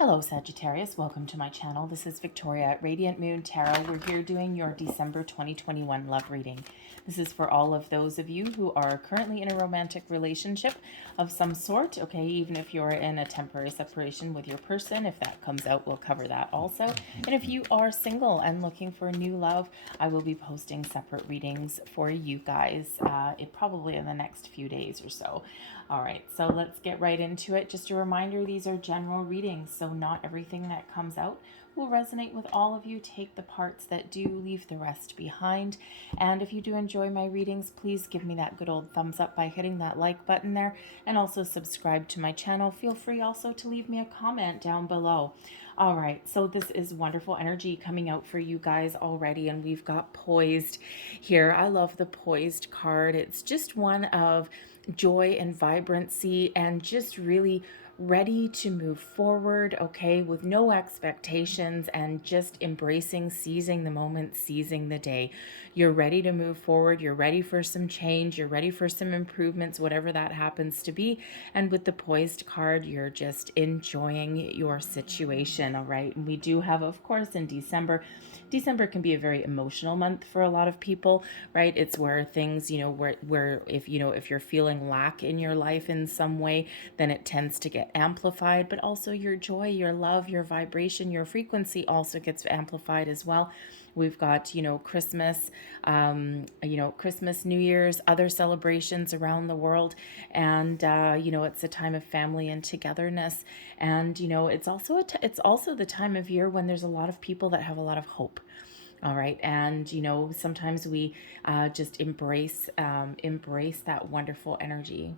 Hello Sagittarius, welcome to my channel. This is Victoria at Radiant Moon Tarot. We're here doing your December 2021 love reading. This is for all of those of you who are currently in a romantic relationship of some sort, okay, even if you're in a temporary separation with your person. If that comes out, we'll cover that also. And if you are single and looking for new love, I will be posting separate readings for you guys probably in the next few days or so. All right, so let's get right into it. Just a reminder, these are general readings, so not everything that comes out will resonate with all of you. Take the parts that do, leave the rest behind. And if you do enjoy my readings, please give me that good old thumbs up by hitting that like button there, and also subscribe to my channel. Feel free also to leave me a comment down below. All right, so this is wonderful energy coming out for you guys already, and we've got poised here. I love the poised card. It's just one of joy and vibrancy and just really ready to move forward, okay, with no expectations and just embracing, seizing the moment, seizing the day. You're ready to move forward. You're ready for some change. You're ready for some improvements, whatever that happens to be. And with the poised card, you're just enjoying your situation, all right? And we do have, of course, in December can be a very emotional month for a lot of people, right? It's where things, where if you're feeling lack in your life in some way, then it tends to get amplified, but also your joy, your love, your vibration, your frequency also gets amplified as well. We've got, Christmas, Christmas, New Year's, other celebrations around the world. And, it's a time of family and togetherness. And, it's also the time of year when there's a lot of people that have a lot of hope. All right. And, sometimes we just embrace that wonderful energy.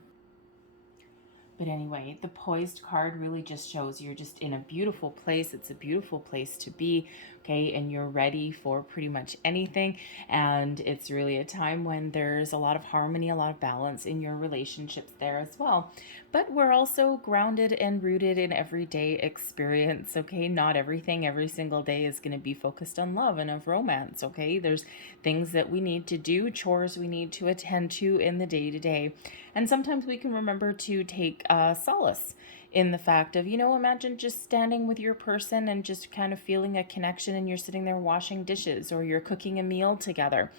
But anyway, the poised card really just shows you're just in a beautiful place. It's a beautiful place to be, okay? And you're ready for pretty much anything. And it's really a time when there's a lot of harmony, a lot of balance in your relationships there as well. But we're also grounded and rooted in everyday experience, okay? Not everything every single day is going to be focused on love and of romance, okay? There's things that we need to do, chores we need to attend to in the day-to-day. And sometimes we can remember to take solace in the fact of, imagine just standing with your person and just kind of feeling a connection, and you're sitting there washing dishes or you're cooking a meal together.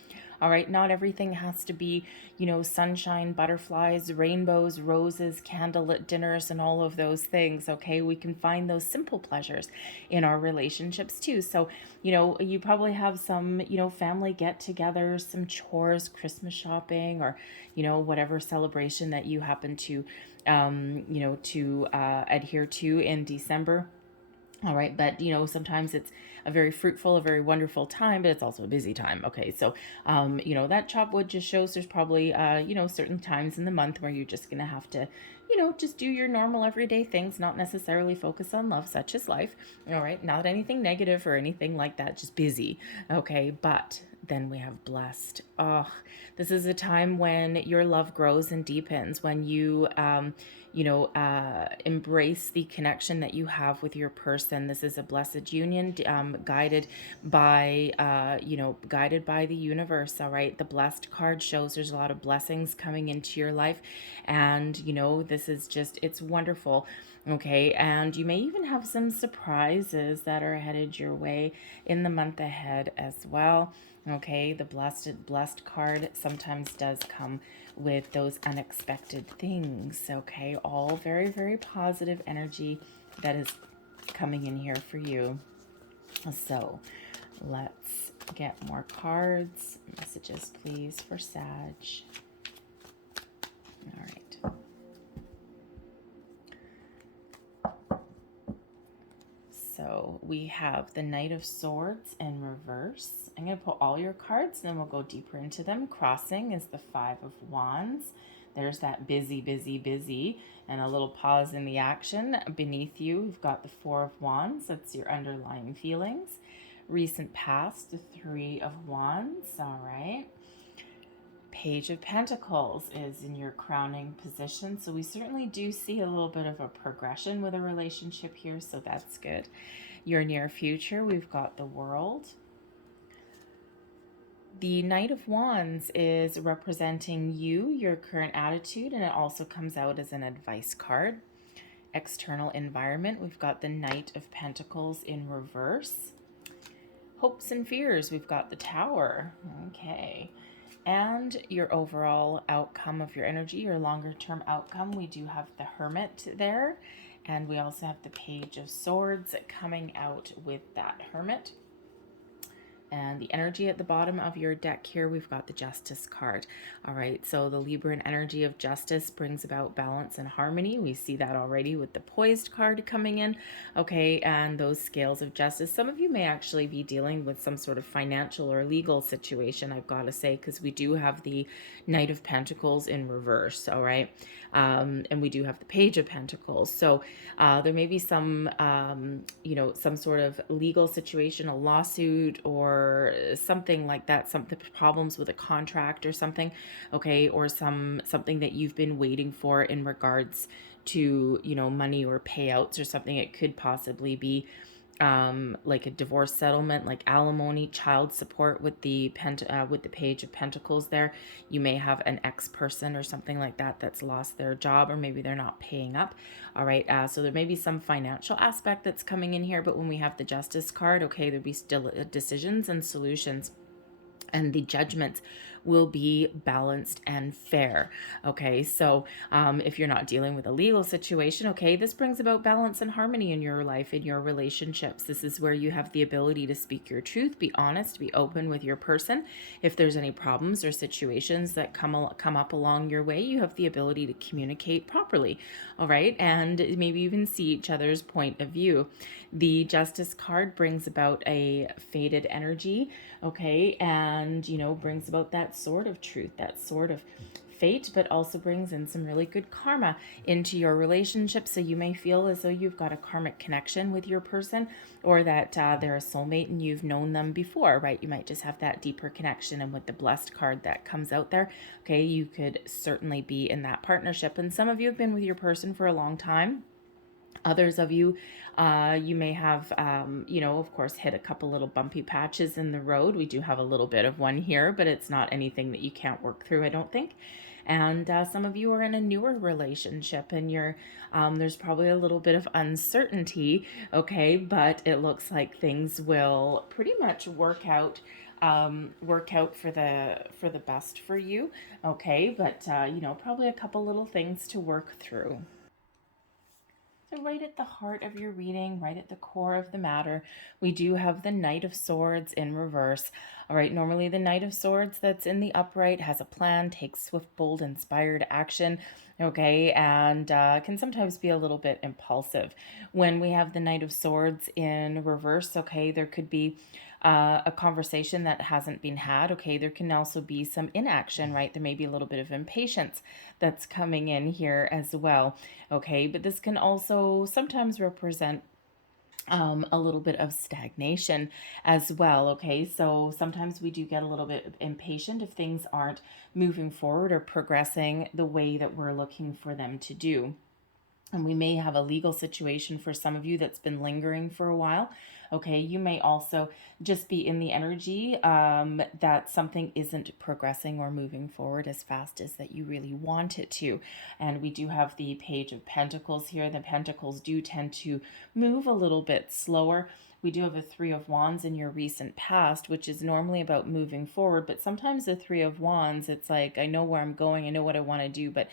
All right, not everything has to be, sunshine, butterflies, rainbows, roses, candlelit dinners, and all of those things, okay? We can find those simple pleasures in our relationships too. So, you probably have some, family get-togethers, some chores, Christmas shopping, or, whatever celebration that you happen to, adhere to in December. All right, but sometimes it's a very fruitful, a very wonderful time, but it's also a busy time. Okay, so that chop wood just shows there's probably certain times in the month where you're just gonna have to just do your normal everyday things, not necessarily focus on love, such as life. All right, not anything negative or anything like that, just busy. Okay, but then we have blessed. Oh, this is a time when your love grows and deepens, when you embrace the connection that you have with your person. This is a blessed union, guided by the universe. All right, the blessed card shows there's a lot of blessings coming into your life, and this is just, it's wonderful. Okay, and you may even have some surprises that are headed your way in the month ahead as well. Okay, the blessed card sometimes does come with those unexpected things. Okay, all very, very positive energy that is coming in here for you. So let's get more cards. Messages, please, for Sag. All right. So we have the Knight of Swords in reverse. I'm going to pull all your cards, and then we'll go deeper into them. Crossing is the Five of Wands. There's that busy, busy, busy, and a little pause in the action. Beneath you, we've got the Four of Wands. That's your underlying feelings. Recent past, the Three of Wands. All right. Page of Pentacles is in your crowning position. So we certainly do see a little bit of a progression with a relationship here. So that's good. Your near future, we've got the World. The Knight of Wands is representing you, your current attitude, and it also comes out as an advice card. external environment, we've got the Knight of Pentacles in reverse. Hopes and fears, we've got the Tower. Okay. And your overall outcome of your energy, your longer term outcome, we do have the Hermit there. And we also have the Page of Swords coming out with that Hermit. And the energy at the bottom of your deck here, we've got the Justice card. All right, so the Libran energy of justice brings about balance and harmony. We see that already with the Poised card coming in. Okay, and those scales of justice. Some of you may actually be dealing with some sort of financial or legal situation, I've got to say, because we do have the Knight of Pentacles in reverse, all right? And we do have the Page of Pentacles. So there may be some, some sort of legal situation, a lawsuit or something like that, some problems with a contract or something, okay, or something that you've been waiting for in regards to, money or payouts or something. It could possibly be like a divorce settlement, like alimony, child support with the Page of Pentacles there. You may have an ex-person or something like that that's lost their job, or maybe they're not paying up. All right, so there may be some financial aspect that's coming in here, but when we have the Justice card, okay, there'll be still decisions and solutions, and the judgments will be balanced and fair. Okay, so if you're not dealing with a legal situation, okay, this brings about balance and harmony in your life, in your relationships. This is where you have the ability to speak your truth, be honest, be open with your person. If there's any problems or situations that come up along your way, you have the ability to communicate properly. All right, and maybe even see each other's point of view. The Justice card brings about a faded energy, okay, and brings about that sort of truth, that sort of fate, but also brings in some really good karma into your relationship. So you may feel as though you've got a karmic connection with your person, or that they're a soulmate and you've known them before, right? You might just have that deeper connection. And with the Blessed card that comes out there, okay, you could certainly be in that partnership. And some of you have been with your person for a long time. Others of you, you may have, of course, hit a couple little bumpy patches in the road. We do have a little bit of one here, but it's not anything that you can't work through, I don't think. And some of you are in a newer relationship, and there's probably a little bit of uncertainty, okay, but it looks like things will pretty much work out for the best for you, okay, but probably a couple little things to work through. So right at the heart of your reading, right at the core of the matter, we do have the Knight of Swords in reverse. All right, normally the Knight of Swords that's in the upright has a plan, takes swift, bold, inspired action, okay, and can sometimes be a little bit impulsive. When we have the Knight of Swords in reverse, okay, there could be a conversation that hasn't been had. Okay, there can also be some inaction, right? There may be a little bit of impatience that's coming in here as well. Okay, but this can also sometimes represent a little bit of stagnation as well. Okay, so sometimes we do get a little bit impatient if things aren't moving forward or progressing the way that we're looking for them to do. And we may have a legal situation for some of you that's been lingering for a while. Okay, you may also just be in the energy that something isn't progressing or moving forward as fast as that you really want it to. And we do have the Page of Pentacles here. The Pentacles do tend to move a little bit slower. We do have a Three of Wands in your recent past, which is normally about moving forward. But sometimes the Three of Wands, it's like, I know where I'm going, I know what I want to do, but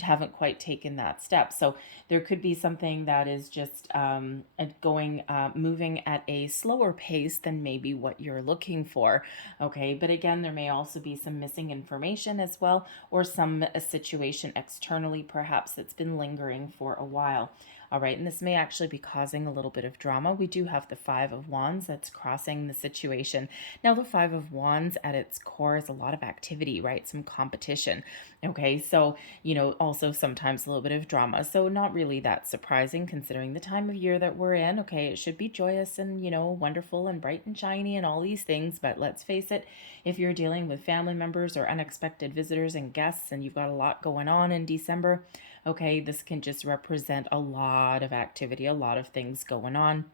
haven't quite taken that step. So there could be something that is just moving at a slower pace than maybe what you're looking for. Okay, but again, there may also be some missing information as well, or a situation externally perhaps that's been lingering for a while. All right, and this may actually be causing a little bit of drama. We do have the Five of Wands that's crossing the situation. Now, the Five of Wands at its core is a lot of activity, right? Some competition. Okay, so, also sometimes a little bit of drama. So not really that surprising considering the time of year that we're in. Okay, it should be joyous and, wonderful and bright and shiny and all these things. But let's face it, if you're dealing with family members or unexpected visitors and guests and you've got a lot going on in December, okay, this can just represent a lot of activity, a lot of things going on.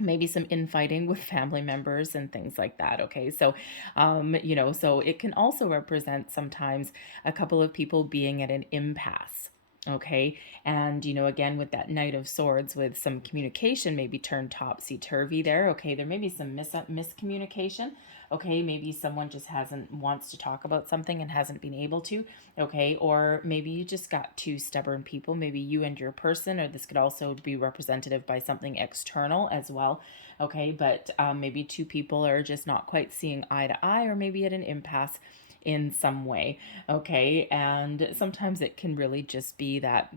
Maybe some infighting with family members and things like that. Okay, so, so it can also represent sometimes a couple of people being at an impasse. Okay. And, again, with that Knight of Swords, with some communication maybe turned topsy-turvy there. Okay. There may be some miscommunication. Okay. Maybe someone just wants to talk about something and hasn't been able to. Okay. Or maybe you just got two stubborn people, maybe you and your person, or this could also be representative by something external as well. Okay. But maybe two people are just not quite seeing eye to eye, or maybe at an impasse in some way. Okay. And sometimes it can really just be that,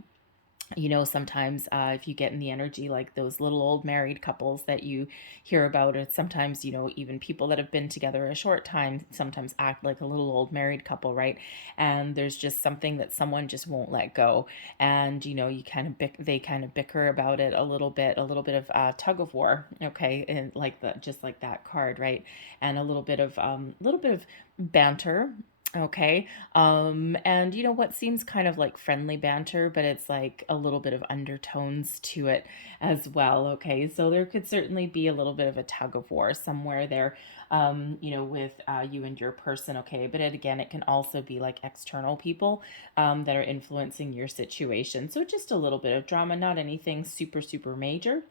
sometimes if you get in the energy like those little old married couples that you hear about, or sometimes, even people that have been together a short time sometimes act like a little old married couple, right? And there's just something that someone just won't let go. And, you kind of they kind of bicker about it a little bit of tug of war. Okay. And like that, just like that card, right? And a little bit of banter. Okay. And what seems kind of like friendly banter, but it's like a little bit of undertones to it as well. Okay. So there could certainly be a little bit of a tug of war somewhere there, with you and your person. Okay. But again, it can also be like external people that are influencing your situation. So just a little bit of drama, not anything super, super major.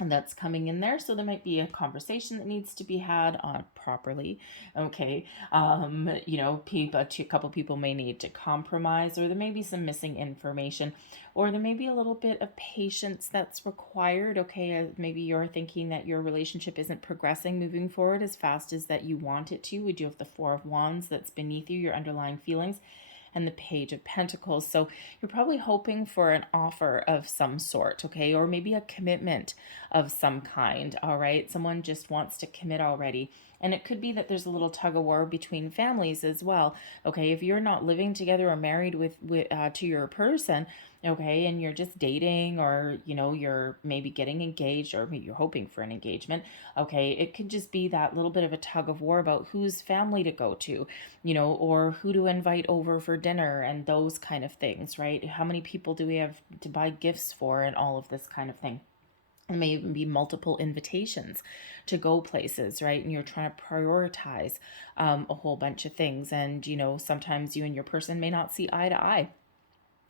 And that's coming in there. So there might be a conversation that needs to be had on properly. Okay. A couple people may need to compromise, or there may be some missing information, or there may be a little bit of patience that's required. Okay. Maybe you're thinking that your relationship isn't progressing, moving forward as fast as that you want it to. We do have the Four of Wands that's beneath you, your underlying feelings, and the Page of Pentacles. So you're probably hoping for an offer of some sort, okay? Or maybe a commitment of some kind, all right? Someone just wants to commit already. And it could be that there's a little tug of war between families as well, okay? If you're not living together or married to your person, okay, and you're just dating, or you're maybe getting engaged, or maybe you're hoping for an engagement, okay, it could just be that little bit of a tug of war about whose family to go to, or who to invite over for dinner, and those kind of things, right? How many people do we have to buy gifts for, and all of this kind of thing. There may even be multiple invitations to go places, right? And you're trying to prioritize a whole bunch of things. And, sometimes you and your person may not see eye to eye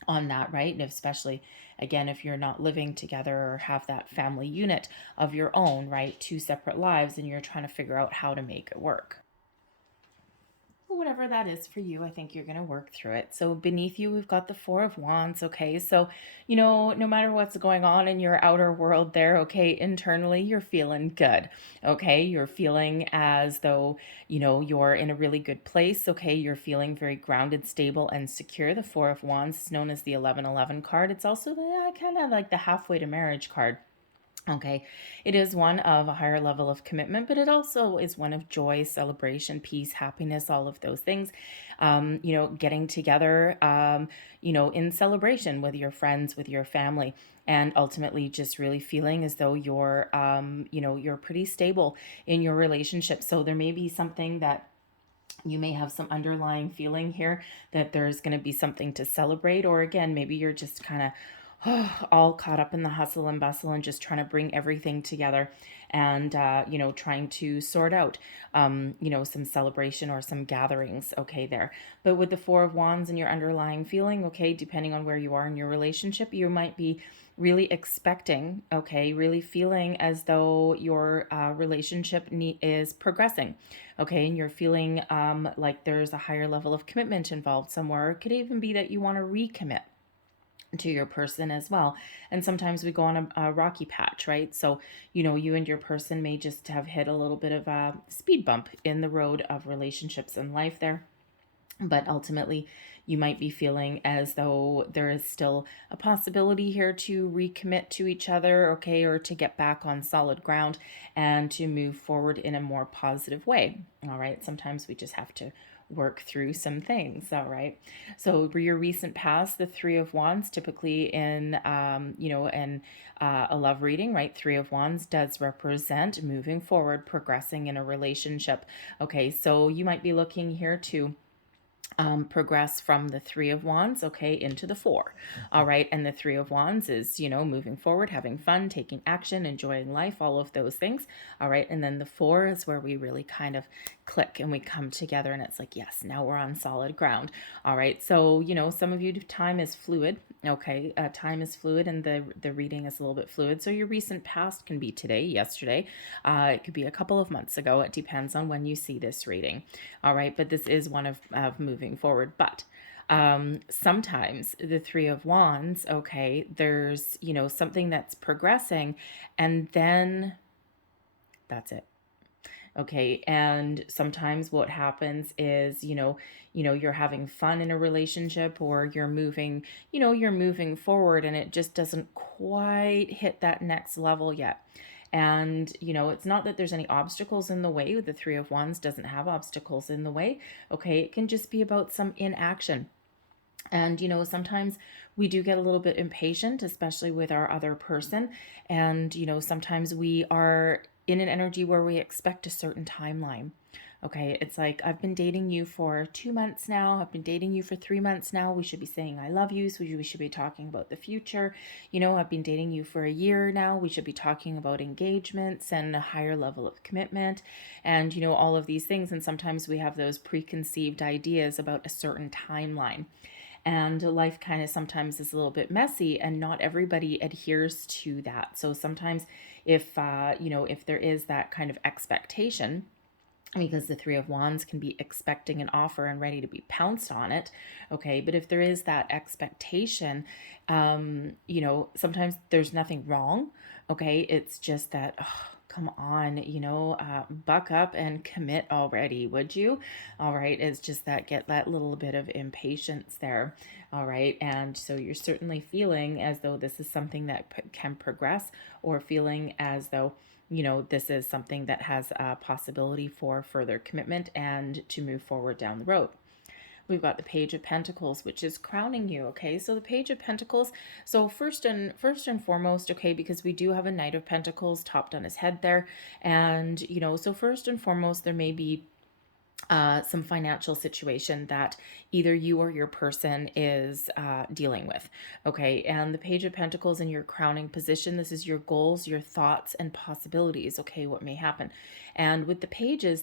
on that, right? And especially, again, if you're not living together or have that family unit of your own, right? Two separate lives, and you're trying to figure out how to make it work. Whatever that is for you, I think you're going to work through it. So beneath you, we've got the Four of Wands. Okay. So, no matter what's going on in your outer world there, okay, internally, you're feeling good. Okay. You're feeling as though, you're in a really good place. Okay. You're feeling very grounded, stable, and secure. The Four of Wands is known as the 1111 card. It's also kind of like the halfway to marriage card. Okay, it is one of a higher level of commitment, but it also is one of joy, celebration, peace, happiness, all of those things. Getting together, in celebration with your friends, with your family, and ultimately just really feeling as though you're pretty stable in your relationship. So there may be something that you may have some underlying feeling here that there's going to be something to celebrate, or again, maybe you're just kind of all caught up in the hustle and bustle and just trying to bring everything together, and trying to sort out some celebration or some gatherings, okay, there. But with the Four of Wands and your underlying feeling, okay, depending on where you are in your relationship, you might be really expecting, okay, really feeling as though your relationship is progressing, okay, and you're feeling like there's a higher level of commitment involved somewhere. It could even be that you want to recommit to your person as well. And sometimes we go on a rocky patch, right? So, you and your person may just have hit a little bit of a speed bump in the road of relationships and life there. But ultimately, you might be feeling as though there is still a possibility here to recommit to each other, okay, or to get back on solid ground and to move forward in a more positive way. All right. Sometimes we just have to work through some things. All right. So for your recent past, the Three of Wands, typically in, a love reading, right? Three of Wands does represent moving forward, progressing in a relationship. Okay. So you might be looking here to progress from the Three of Wands, okay, into the Four. All right. And the Three of Wands is, you know, moving forward, having fun, taking action, enjoying life, all of those things. All right. And then the Four is where we really kind of click and we come together and it's like, yes, now we're on solid ground. All right. So, you know, some of you, time is fluid. Okay. Time is fluid and the reading is a little bit fluid. So your recent past can be today, yesterday. It could be a couple of months ago. It depends on when you see this reading. All right. But this is one of moving forward. But sometimes the Three of Wands, okay, there's, you know, something that's progressing and then that's it. Okay. And sometimes what happens is, you're having fun in a relationship or you're moving, you're moving forward and it just doesn't quite hit that next level yet. And, it's not that there's any obstacles in the way. The Three of Wands doesn't have obstacles in the way. Okay. It can just be about some inaction. And, sometimes we do get a little bit impatient, especially with our other person. And, sometimes we are in an energy where we expect a certain timeline. Okay, it's like, I've been dating you for 2 months now. I've been dating you for 3 months now. We should be saying I love you. So we should be talking about the future. I've been dating you for a year now. We should be talking about engagements and a higher level of commitment and, all of these things. And sometimes we have those preconceived ideas about a certain timeline. And life kind of sometimes is a little bit messy and not everybody adheres to that. So sometimes if there is that kind of expectation, because the Three of Wands can be expecting an offer and ready to be pounced on it. Okay. But if there is that expectation, sometimes there's nothing wrong. Okay. It's just that, come on, buck up and commit already, would you? All right. It's just that get that little bit of impatience there. All right. And so you're certainly feeling as though this is something that can progress or feeling as though, this is something that has a possibility for further commitment and to move forward down the road. We've got the Page of Pentacles, which is crowning you. Okay, so the Page of Pentacles. So first and foremost, okay, because we do have a Knight of Pentacles topped on his head there, and so first and foremost, there may be some financial situation that either you or your person is dealing with. Okay. And the Page of Pentacles in your crowning position, this is your goals, your thoughts, and possibilities. Okay. What may happen. And with the pages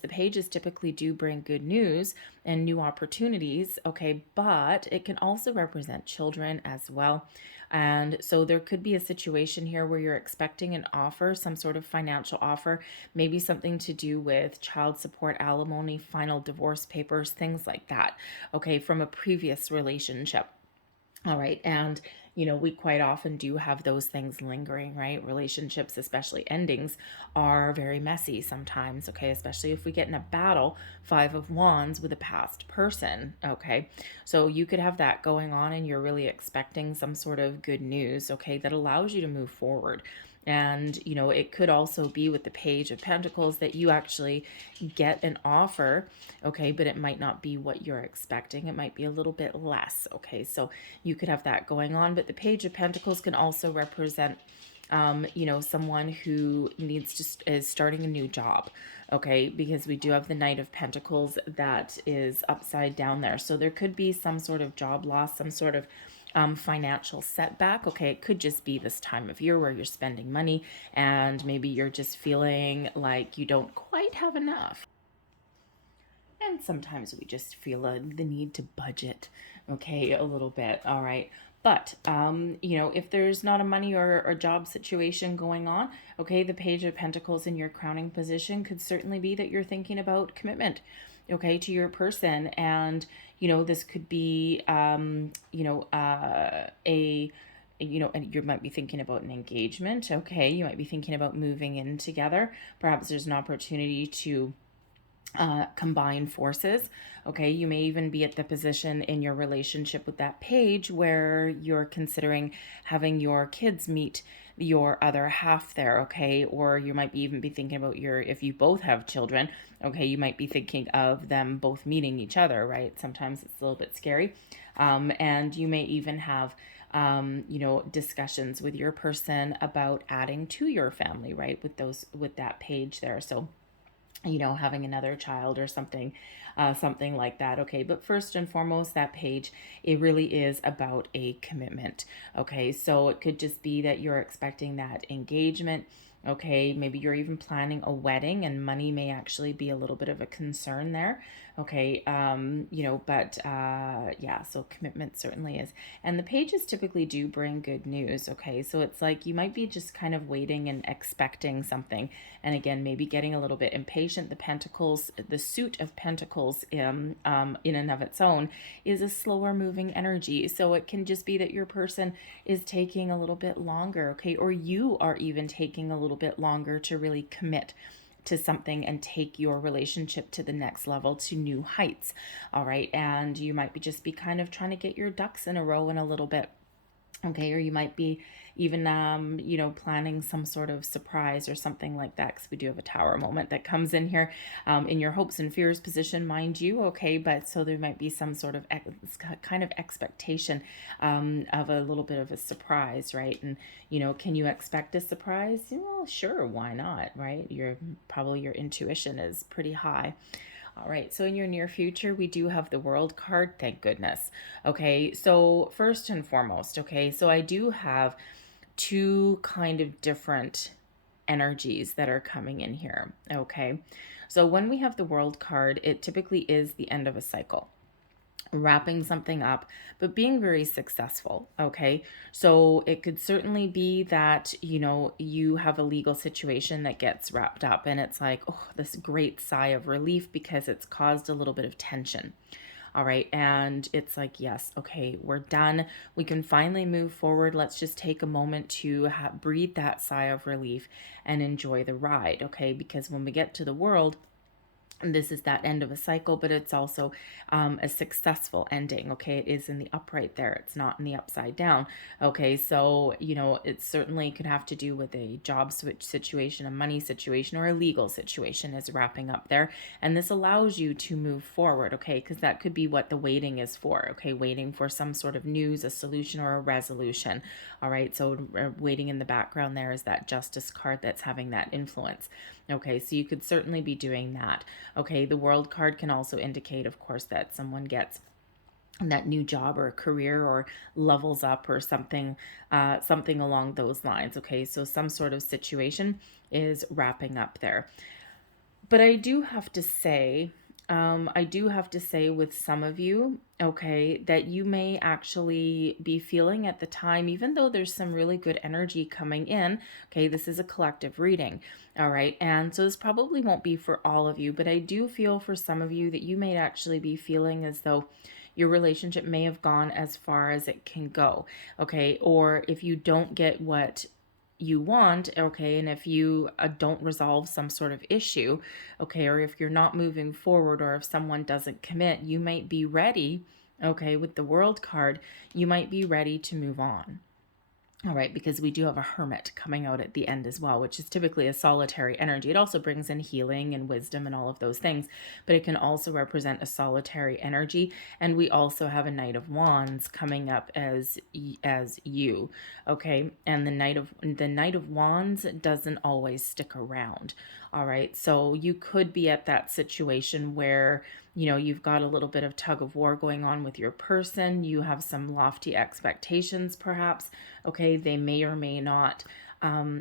typically do bring good news and new opportunities. Okay. But it can also represent children as well. And so there could be a situation here where you're expecting an offer, some sort of financial offer, maybe something to do with child support, alimony, final divorce papers, things like that. Okay, from a previous relationship. All right. And, we quite often do have those things lingering, right? Relationships, especially endings, are very messy sometimes. Okay. Especially if we get in a battle, Five of Wands with a past person. Okay. So you could have that going on and you're really expecting some sort of good news. Okay. That allows you to move forward. And, it could also be with the Page of Pentacles that you actually get an offer, okay, but it might not be what you're expecting. It might be a little bit less, okay, so you could have that going on. But the Page of Pentacles can also represent, someone who is starting a new job, okay, because we do have the Knight of Pentacles that is upside down there. So there could be some sort of job loss, some sort of financial setback. Okay, it could just be this time of year where you're spending money and maybe you're just feeling like you don't quite have enough. And sometimes we just feel the need to budget, okay, a little bit. All right. But, if there's not a money or job situation going on, okay, the Page of Pentacles in your crowning position could certainly be that you're thinking about commitment, okay, to your person. And, this could be, and you might be thinking about an engagement, okay, you might be thinking about moving in together. Perhaps there's an opportunity to combine forces. Okay, you may even be at the position in your relationship with that page where you're considering having your kids meet your other half there. Okay, or you might even be thinking about if you both have children, okay, you might be thinking of them both meeting each other, right? Sometimes it's a little bit scary. And you may even have discussions with your person about adding to your family, right? With that page there. So having another child or something, something like that. Okay, but first and foremost, that page, it really is about a commitment. Okay, so it could just be that you're expecting that engagement. Okay, maybe you're even planning a wedding, and money may actually be a little bit of a concern there. Okay, but yeah, so commitment certainly is. And the pages typically do bring good news. Okay, so it's like you might be just kind of waiting and expecting something. And again, maybe getting a little bit impatient. The Pentacles, the suit of Pentacles, in and of its own, is a slower moving energy. So it can just be that your person is taking a little bit longer. Okay, or you are even taking a little bit longer to really commit to something and take your relationship to the next level, to new heights. All right, and you might be just be kind of trying to get your ducks in a row in a little bit. Okay, or you might be even planning some sort of surprise or something like that, because we do have a tower moment that comes in here, in your hopes and fears position, mind you. Okay, but so there might be some sort of kind of expectation, of a little bit of a surprise, right? And can you expect a surprise? Well, sure, why not, right? Your intuition is pretty high. All right, so in your near future, we do have the World card, thank goodness. Okay, so first and foremost, okay, so I do have two kind of different energies that are coming in here. Okay, so when we have the World card, it typically is the end of a cycle, wrapping something up, but being very successful. Okay, so it could certainly be that you have a legal situation that gets wrapped up, and it's like, oh, this great sigh of relief because it's caused a little bit of tension. All right, and it's like, yes, okay, we're done, we can finally move forward. Let's just take a moment to breathe that sigh of relief and enjoy the ride. Okay, because when we get to the World, and this is that end of a cycle, but it's also a successful ending. Okay, it is in the upright there, it's not in the upside down. Okay, so it certainly could have to do with a job switch situation, a money situation, or a legal situation is wrapping up there, and this allows you to move forward. Okay, because that could be what the waiting is for. Okay, waiting for some sort of news, a solution, or a resolution. All right, so waiting in the background there is that Justice card that's having that influence. Okay, so you could certainly be doing that. Okay, the World card can also indicate, of course, that someone gets that new job or a career or levels up or something, something along those lines. Okay, so some sort of situation is wrapping up there. But I do have to say, with some of you, okay, that you may actually be feeling at the time, even though there's some really good energy coming in. Okay, this is a collective reading. All right, and so this probably won't be for all of you, but I do feel for some of you that you may actually be feeling as though your relationship may have gone as far as it can go. Okay, or if you don't get what you want, okay, and if you don't resolve some sort of issue, okay, or if you're not moving forward, or if someone doesn't commit, you might be ready, okay, with the World card, you might be ready to move on. All right, because we do have a Hermit coming out at the end as well, which is typically a solitary energy. It also brings in healing and wisdom and all of those things, but it can also represent a solitary energy. And we also have a Knight of Wands coming up as you, okay? And the Knight of Wands doesn't always stick around. All right, so you could be at that situation where you've got a little bit of tug of war going on with your person. You have some lofty expectations, perhaps. Okay, they may or may not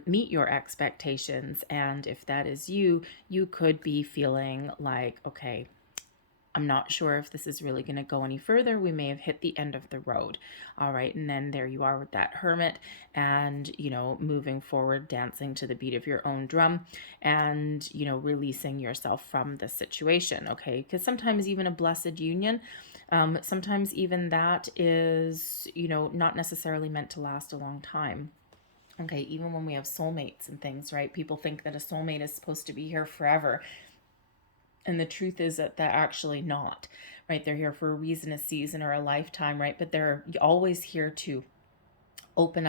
meet your expectations. And if that is you, you could be feeling like, okay, I'm not sure if this is really going to go any further. We may have hit the end of the road. All right, and then there you are with that Hermit, and moving forward, dancing to the beat of your own drum, and releasing yourself from the situation. Okay, because sometimes even a blessed union, sometimes even that is not necessarily meant to last a long time. Okay, even when we have soulmates and things, right? People think that a soulmate is supposed to be here forever. And the truth is that they're actually not, right? They're here for a reason, a season, or a lifetime, right? But they're always here to open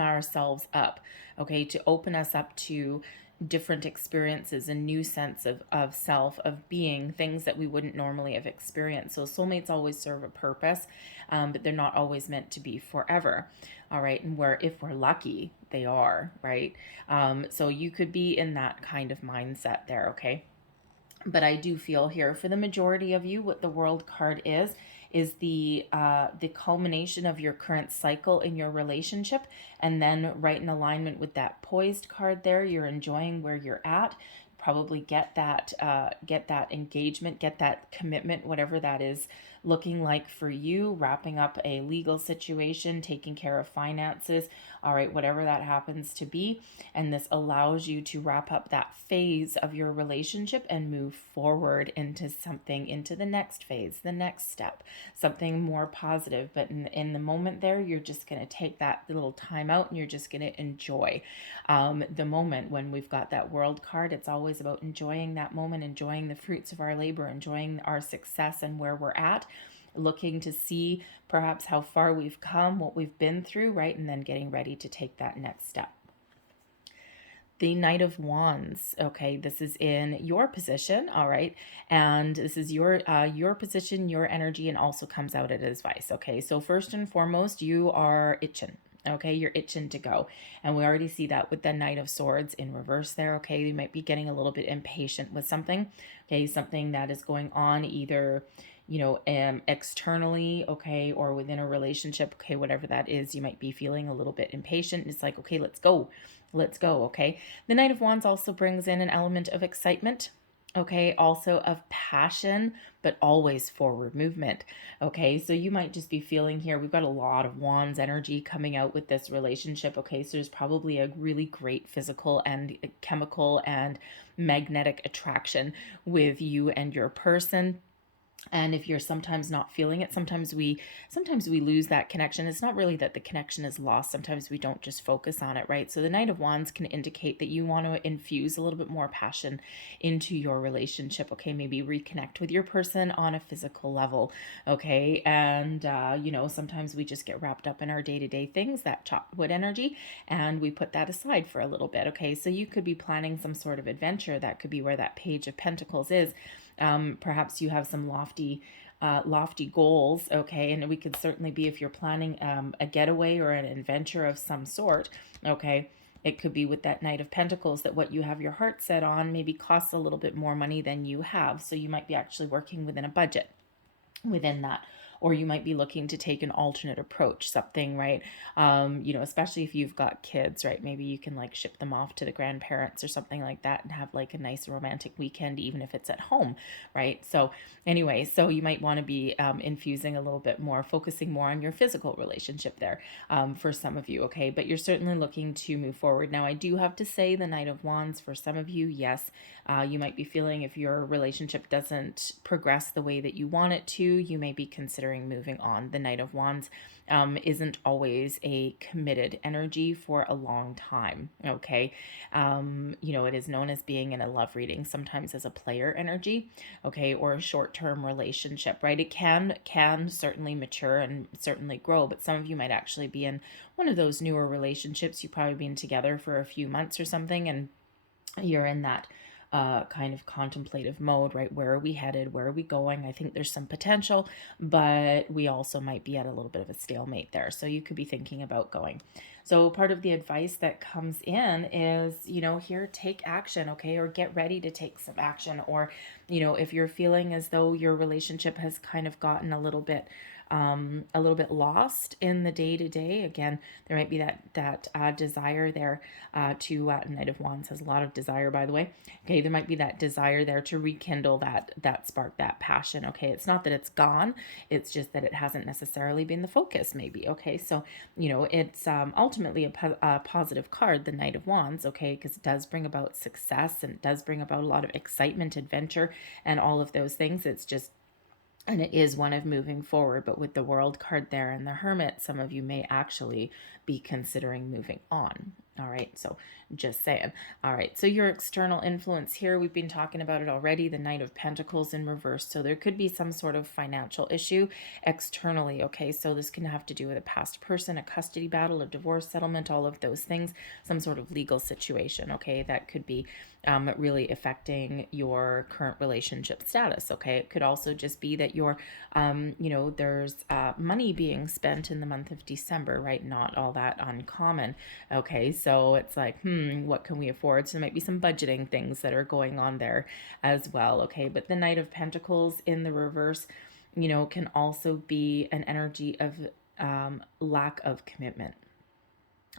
ourselves up, okay? To open us up to different experiences, a new sense of self, of being, things that we wouldn't normally have experienced. So soulmates always serve a purpose, but they're not always meant to be forever. All right, and if we're lucky, they are, right? So you could be in that kind of mindset there, okay? But I do feel here for the majority of you, what the World card is the culmination of your current cycle in your relationship, and then right in alignment with that poised card there, you're enjoying where you're at. Probably get that engagement, get that commitment, whatever that is looking like for you, wrapping up a legal situation, taking care of finances, all right, whatever that happens to be. And this allows you to wrap up that phase of your relationship and move forward into something, into the next phase, the next step, something more positive. But in the moment there, you're just going to take that little time out and you're just going to enjoy the moment. When we've got that World card, it's always about enjoying that moment, enjoying the fruits of our labor, enjoying our success and where we're at, looking to see perhaps how far we've come, what we've been through, right? And then getting ready to take that next step. The Knight of Wands, okay, this is in your position, all right, and this is your position, your energy, and also comes out as advice, okay? So first and foremost, you are itching. Okay, you're itching to go. And we already see that with the Knight of Swords in reverse there. Okay, you might be getting a little bit impatient with something. Okay, something that is going on either, externally, okay, or within a relationship. Okay, whatever that is, you might be feeling a little bit impatient. It's like, okay, let's go. Let's go, okay? The Knight of Wands also brings in an element of excitement, okay, also of passion, but always forward movement, okay? So you might just be feeling here, we've got a lot of Wands energy coming out with this relationship, okay? So there's probably a really great physical and chemical and magnetic attraction with you and your person. And if you're sometimes not feeling it, sometimes we lose that connection. It's not really that the connection is lost. Sometimes we don't just focus on it, right? So the Knight of Wands can indicate that you want to infuse a little bit more passion into your relationship, okay? Maybe reconnect with your person on a physical level, okay? And, sometimes we just get wrapped up in our day-to-day things, that chopwood energy, and we put that aside for a little bit, okay? So you could be planning some sort of adventure. That could be where that Page of Pentacles is. Perhaps you have some lofty goals, okay, and we could certainly be, if you're planning a getaway or an adventure of some sort, okay, it could be with that Knight of Pentacles that what you have your heart set on maybe costs a little bit more money than you have, so you might be actually working within a budget within that. Or you might be looking to take an alternate approach, something, right? Especially if you've got kids, right? Maybe you can like ship them off to the grandparents or something like that and have like a nice romantic weekend, even if it's at home, right? So anyway, so you might want to be infusing a little bit more, focusing more on your physical relationship there for some of you, okay? But you're certainly looking to move forward. Now, I do have to say the Knight of Wands for some of you, yes, you might be feeling if your relationship doesn't progress the way that you want it to, you may be considering moving on. The Knight of Wands isn't always a committed energy for a long time, okay? It is known as being in a love reading, sometimes as a player energy, okay, or a short-term relationship, right? It can certainly mature and certainly grow, but some of you might actually be in one of those newer relationships. You've probably been together for a few months or something, and you're in that kind of contemplative mode, right? Where are we headed? Where are we going? I think there's some potential, but we also might be at a little bit of a stalemate there. So you could be thinking about going. So part of the advice that comes in is, here, take action, okay? Or get ready to take some action. Or, if you're feeling as though your relationship has kind of gotten a little bit lost in the day-to-day. Again, there might be that desire there to Knight of Wands has a lot of desire, by the way. Okay, there might be that desire there to rekindle that spark, that passion. Okay, it's not that it's gone, it's just that it hasn't necessarily been the focus, maybe. Okay, so it's ultimately a positive card, the Knight of Wands. Okay, because it does bring about success and it does bring about a lot of excitement, adventure, and all of those things. And it is one of moving forward, but with the World card there and the Hermit, some of you may actually be considering moving on. All right, so just saying. All right, so your external influence here, we've been talking about it already, the Knight of Pentacles in reverse. So there could be some sort of financial issue externally, okay? So this can have to do with a past person, a custody battle, a divorce settlement, all of those things, some sort of legal situation, okay? That could be really affecting your current relationship status, okay? It could also just be that you're, there's money being spent in the month of December, right? Not all that uncommon, okay? so it's like, what can we afford? So there might be some budgeting things that are going on there as well, okay? But the Knight of Pentacles in the reverse, can also be an energy of lack of commitment.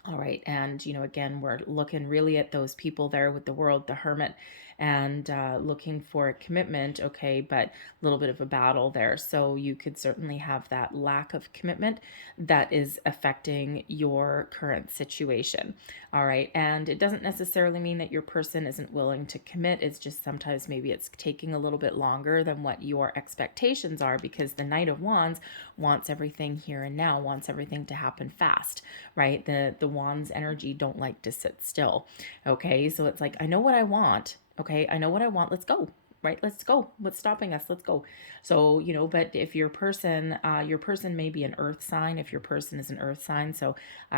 All right. And, again, we're looking really at those people there with the World, the Hermit, and looking for a commitment. Okay. But a little bit of a battle there. So you could certainly have that lack of commitment that is affecting your current situation. All right. And it doesn't necessarily mean that your person isn't willing to commit. It's just sometimes maybe it's taking a little bit longer than what your expectations are, because the Knight of Wands wants everything here and now, wants everything to happen fast, right? The Wands energy don't like to sit still. Okay, so it's like, I know what I want. Okay, I know what I want. Let's go. Right, let's go. What's stopping us? Let's go. So, but if your person may be an earth sign, if your person is an earth sign, so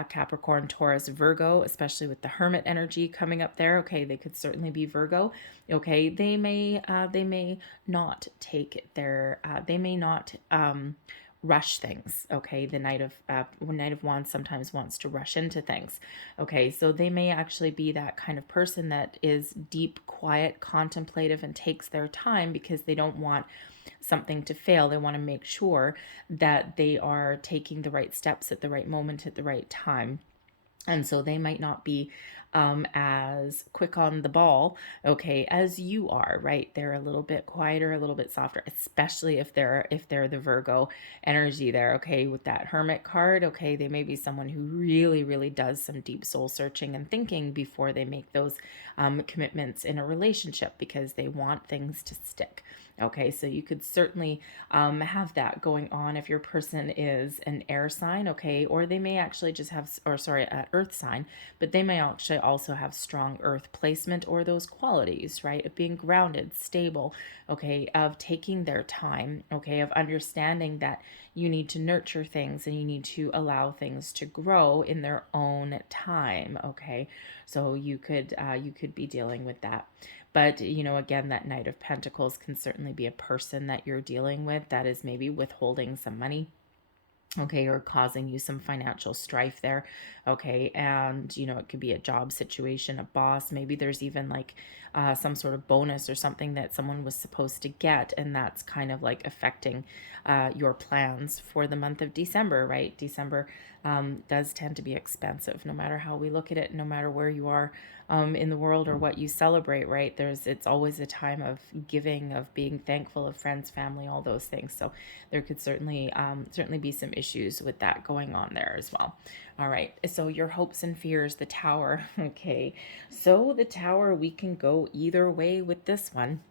Capricorn, Taurus, Virgo, especially with the Hermit energy coming up there, okay, they could certainly be Virgo. Okay, they may not take their, they may not rush things. Okay, the Knight of Wands sometimes wants to rush into things. Okay, so they may actually be that kind of person that is deep, quiet, contemplative, and takes their time because they don't want something to fail. They want to make sure that they are taking the right steps at the right moment at the right time. And so they might not be as quick on the ball, okay, as you are, right? They're a little bit quieter, a little bit softer, especially if they're the Virgo energy there, okay, with that Hermit card, okay, they may be someone who really, really does some deep soul searching and thinking before they make those commitments in a relationship, because they want things to stick. Okay, so you could certainly have that going on if your person is an air sign, okay, or they may actually just have, earth sign, but they may actually also have strong earth placement or those qualities, right, of being grounded, stable, okay, of taking their time, okay, of understanding that you need to nurture things and you need to allow things to grow in their own time, okay, so you could be dealing with that. But, again, that Knight of Pentacles can certainly be a person that you're dealing with that is maybe withholding some money, okay, or causing you some financial strife there, okay, and it could be a job situation, a boss, maybe there's even like some sort of bonus or something that someone was supposed to get, and that's kind of like affecting your plans for the month of December, right? December does tend to be expensive, no matter how we look at it, no matter where you are in the world or what you celebrate, right? It's always a time of giving, of being thankful, of friends, family, all those things. So there could certainly be some issues with that going on there as well. All right, so your hopes and fears, the Tower. Okay, so the Tower, we can go either way with this one.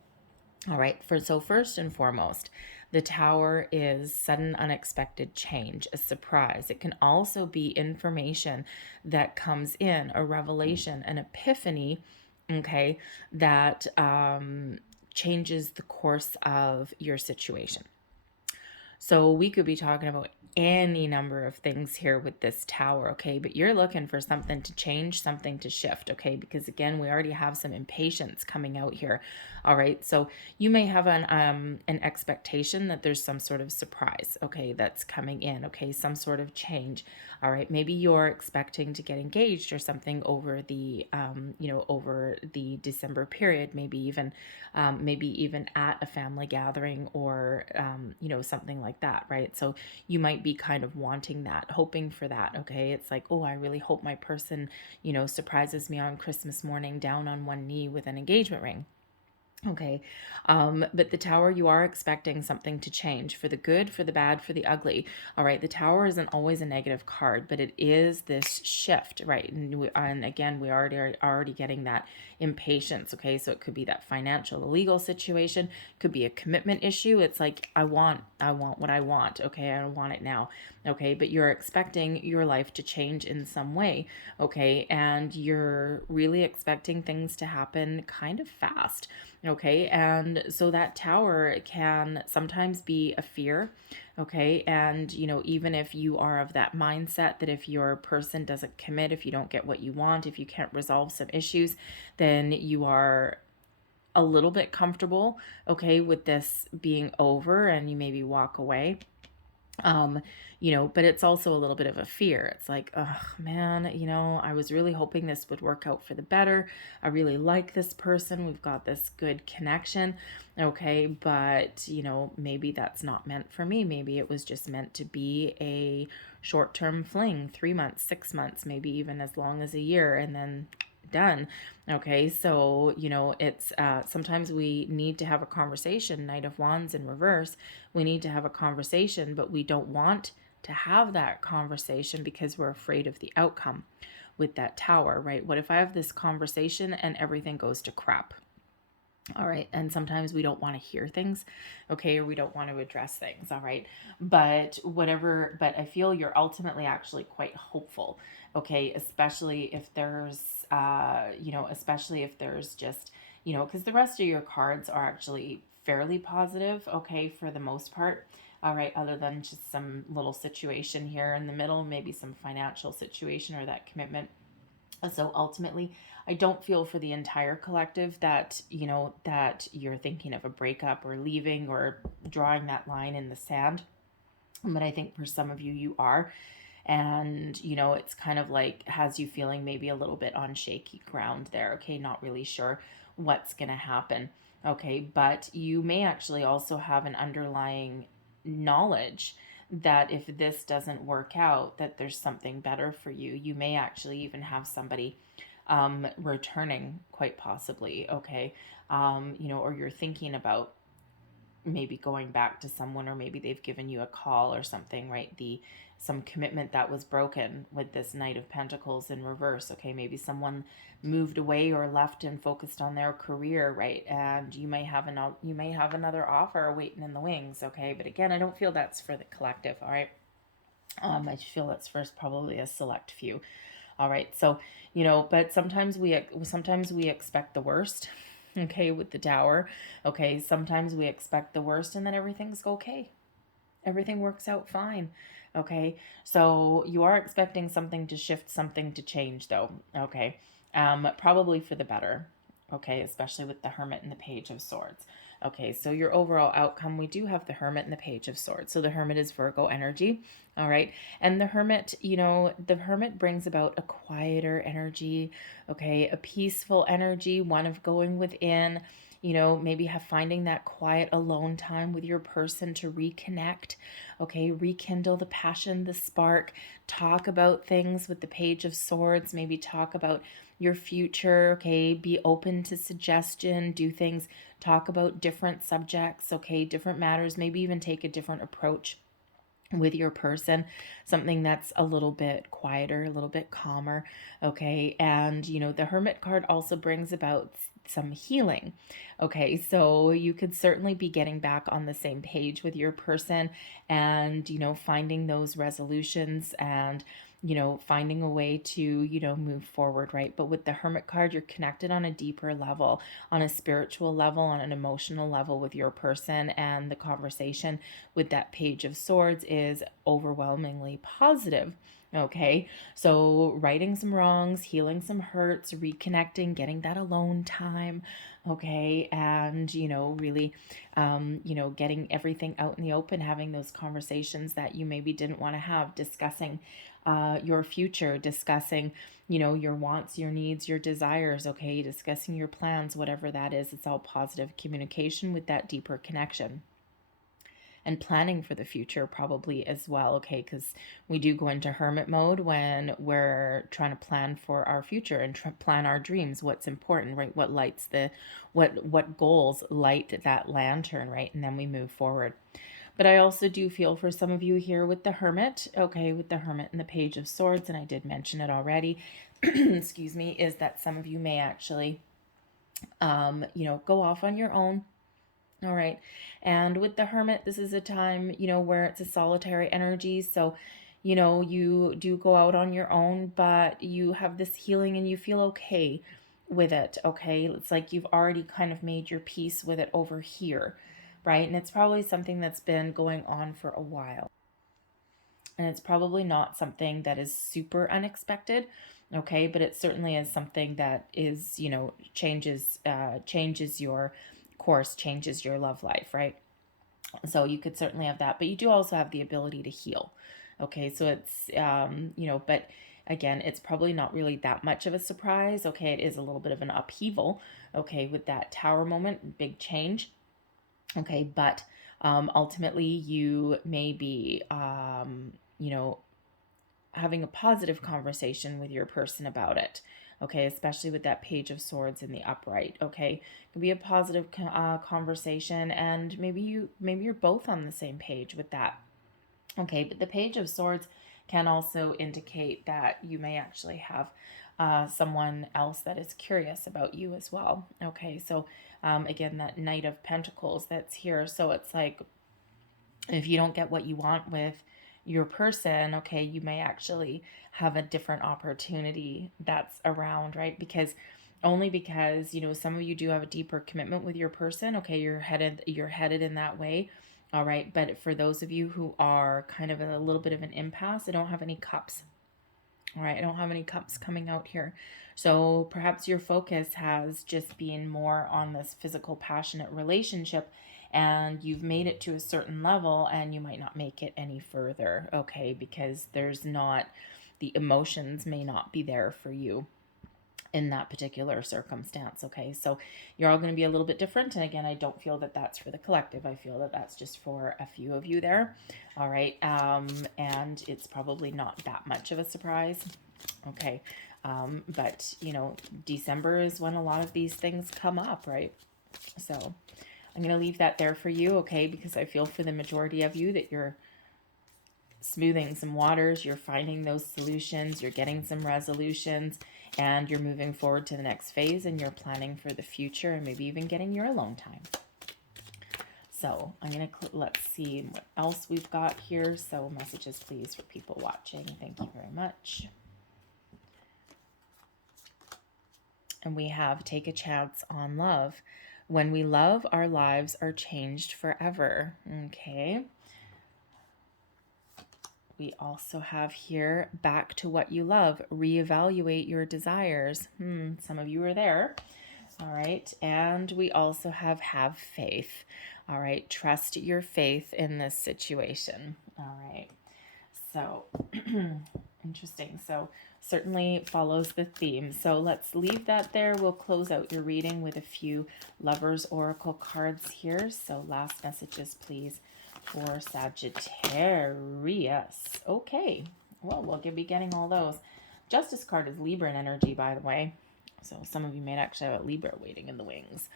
All right, so first and foremost, the Tower is sudden, unexpected change, a surprise. It can also be information that comes in, a revelation, an epiphany, okay, that changes the course of your situation. So we could be talking about any number of things here with this Tower, okay? But you're looking for something to change, something to shift, okay? Because again, we already have some impatience coming out here, all right? So you may have an expectation that there's some sort of surprise, okay, that's coming in, okay? Some sort of change, all right? Maybe you're expecting to get engaged or something over the, over the December period, maybe even at a family gathering or, something like that, right? So you might be kind of wanting that, hoping for that, okay? It's like, oh, I really hope my person, surprises me on Christmas morning down on one knee with an engagement ring. Okay, but the Tower, you are expecting something to change for the good, for the bad, for the ugly. All right, the Tower isn't always a negative card, but it is this shift, right? And again, we are already getting that impatience. Okay, so it could be that financial, legal situation, could be a commitment issue. It's like I want what I want. Okay, I want it now. Okay, but you're expecting your life to change in some way. Okay, and you're really expecting things to happen kind of fast. Okay, and so that Tower can sometimes be a fear, okay, and even if you are of that mindset that if your person doesn't commit, if you don't get what you want, if you can't resolve some issues, then you are a little bit comfortable, okay, with this being over and you maybe walk away. Um, but it's also a little bit of a fear. It's like, oh man, I was really hoping this would work out for the better. I really like this person. We've got this good connection. Okay. But, maybe that's not meant for me. Maybe it was just meant to be a short-term fling, 3 months, 6 months, maybe even as long as a year, and then done. Okay, so it's sometimes we need to have a conversation. Knight of Wands in reverse, we need to have a conversation, but we don't want to have that conversation because we're afraid of the outcome with that Tower, right? What if I have this conversation and everything goes to crap? All right. And sometimes we don't want to hear things, okay, or we don't want to address things. All right. But I feel you're ultimately actually quite hopeful, okay, especially if there's, especially if there's just, because the rest of your cards are actually fairly positive, okay, for the most part. All right, other than just some little situation here in the middle, maybe some financial situation or that commitment. So ultimately, I don't feel for the entire collective that, that you're thinking of a breakup or leaving or drawing that line in the sand. But I think for some of you, you are. And, it's kind of like has you feeling maybe a little bit on shaky ground there. Okay, not really sure what's going to happen. Okay, but you may actually also have an underlying knowledge that if this doesn't work out, that there's something better for you. You may actually even have somebody returning, quite possibly, okay, or you're thinking about maybe going back to someone, or maybe they've given you a call or something, right? Some commitment that was broken with this Knight of Pentacles in reverse. Okay, maybe someone moved away or left and focused on their career, right? And you may have another offer waiting in the wings. Okay, but again, I don't feel that's for the collective. All right, I feel that's first probably a select few. All right, so but sometimes we expect the worst. Okay, with the Tower. Okay, sometimes we expect the worst and then everything's okay. Everything works out fine. Okay, so you are expecting something to shift, something to change, though. Okay, probably for the better. Okay, especially with the Hermit and the Page of Swords. Okay, so your overall outcome, we do have the Hermit and the Page of Swords. So the Hermit is Virgo energy. All right, and the Hermit, the Hermit brings about a quieter energy. Okay, a peaceful energy, one of going within. Maybe finding that quiet alone time with your person to reconnect, okay, rekindle the passion, the spark, talk about things with the Page of Swords, maybe talk about your future, okay, be open to suggestion, do things, talk about different subjects, okay, different matters, maybe even take a different approach with your person, something that's a little bit quieter, a little bit calmer, okay? And, the Hermit card also brings about some healing, okay? So you could certainly be getting back on the same page with your person and, finding those resolutions and, finding a way to, move forward, right? But with the Hermit card, you're connected on a deeper level, on a spiritual level, on an emotional level with your person, and the conversation with that Page of Swords is overwhelmingly positive. Okay, so righting some wrongs, healing some hurts, reconnecting, getting that alone time. Okay, and really, getting everything out in the open, having those conversations that you maybe didn't want to have, discussing your future, discussing, your wants, your needs, your desires. Okay, discussing your plans, whatever that is. It's all positive communication with that deeper connection. And planning for the future probably as well, okay, because we do go into hermit mode when we're trying to plan for our future and plan our dreams, what's important, right? What goals light that lantern, right? And then we move forward. But I also do feel for some of you here with the Hermit, okay, with the Hermit and the Page of Swords, and I did mention it already, excuse me, is that some of you may actually, go off on your own. All right. And with the Hermit, this is a time, where it's a solitary energy. So, you do go out on your own, but you have this healing and you feel okay with it. Okay. It's like you've already kind of made your peace with it over here. Right. And it's probably something that's been going on for a while. And it's probably not something that is super unexpected. Okay. But it certainly is something that is, changes your course, changes your love life, right? So you could certainly have that, but you do also have the ability to heal. Okay, so it's, you know, but again, it's probably not really that much of a surprise. Okay, it is a little bit of an upheaval, okay, with that Tower moment, big change. Okay, but ultimately you may be, you know, having a positive conversation with your person about it. Okay, especially with that Page of Swords in the upright. Okay, it can be a positive conversation, and maybe you're both on the same page with that. Okay, but the Page of Swords can also indicate that you may actually have someone else that is curious about you as well. Okay, so again, that Knight of Pentacles that's here. So it's like, if you don't get what you want with your person, okay, you may actually have a different opportunity that's around, right? Because only because, you know, some of you do have a deeper commitment with your person. Okay, you're headed in that way. All right, but for those of you who are kind of in a little bit of an impasse, I don't have any cups. All right, I don't have any cups coming out here. So perhaps your focus has just been more on this physical, passionate relationship, and you've made it to a certain level and you might not make it any further, okay? Because there's not, the emotions may not be there for you in that particular circumstance. Okay, so you're all going to be a little bit different, and again, I don't feel that that's for the collective. I feel that that's just for a few of you there. All right, and it's probably not that much of a surprise. Okay, but you know, December is when a lot of these things come up, right? So I'm going to leave that there for you, okay, because I feel for the majority of you that you're smoothing some waters, you're finding those solutions, you're getting some resolutions, and you're moving forward to the next phase, and you're planning for the future, and maybe even getting your alone time. So I'm going to, let's see what else we've got here. So messages, please, for people watching. Thank you very much. And we have take a chance on love. When we love, our lives are changed forever. Okay. We also have here, back to what you love, reevaluate your desires. Some of you are there. All right. And we also have faith. All right. Trust your faith in this situation. All right. So interesting. So certainly follows the theme. So let's leave that there. We'll close out your reading with a few Lovers Oracle cards here. So last messages, please, for Sagittarius. Okay, well, we'll be getting all those. Justice card is Libra in energy, by the way. So some of you may actually have a Libra waiting in the wings.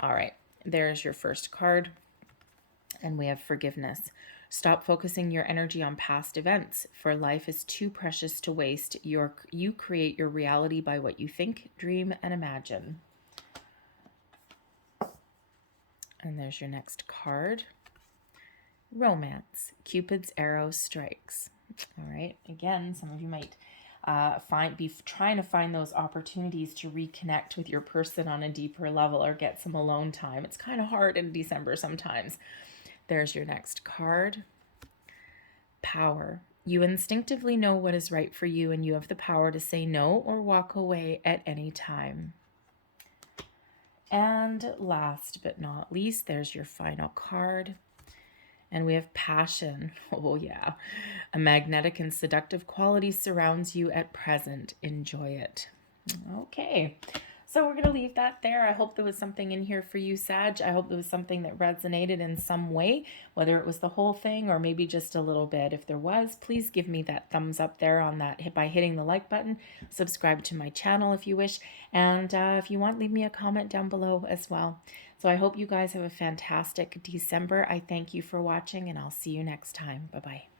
All right, there's your first card. And we have forgiveness. Stop focusing your energy on past events, for life is too precious to waste. You create your reality by what you think, dream, and imagine. And there's your next card. Romance. Cupid's arrow strikes. All right. Again, some of you might be trying to find those opportunities to reconnect with your person on a deeper level or get some alone time. It's kind of hard in December sometimes. There's your next card. Power. You instinctively know what is right for you, and you have the power to say no or walk away at any time. And last but not least, there's your final card. And we have passion. Oh, yeah. A magnetic and seductive quality surrounds you at present. Enjoy it. Okay. So we're going to leave that there. I hope there was something in here for you, Sag. I hope there was something that resonated in some way, whether it was the whole thing or maybe just a little bit. If there was, please give me that thumbs up there on that by hitting the like button. Subscribe to my channel if you wish. And if you want, leave me a comment down below as well. So I hope you guys have a fantastic December. I thank you for watching, and I'll see you next time. Bye-bye.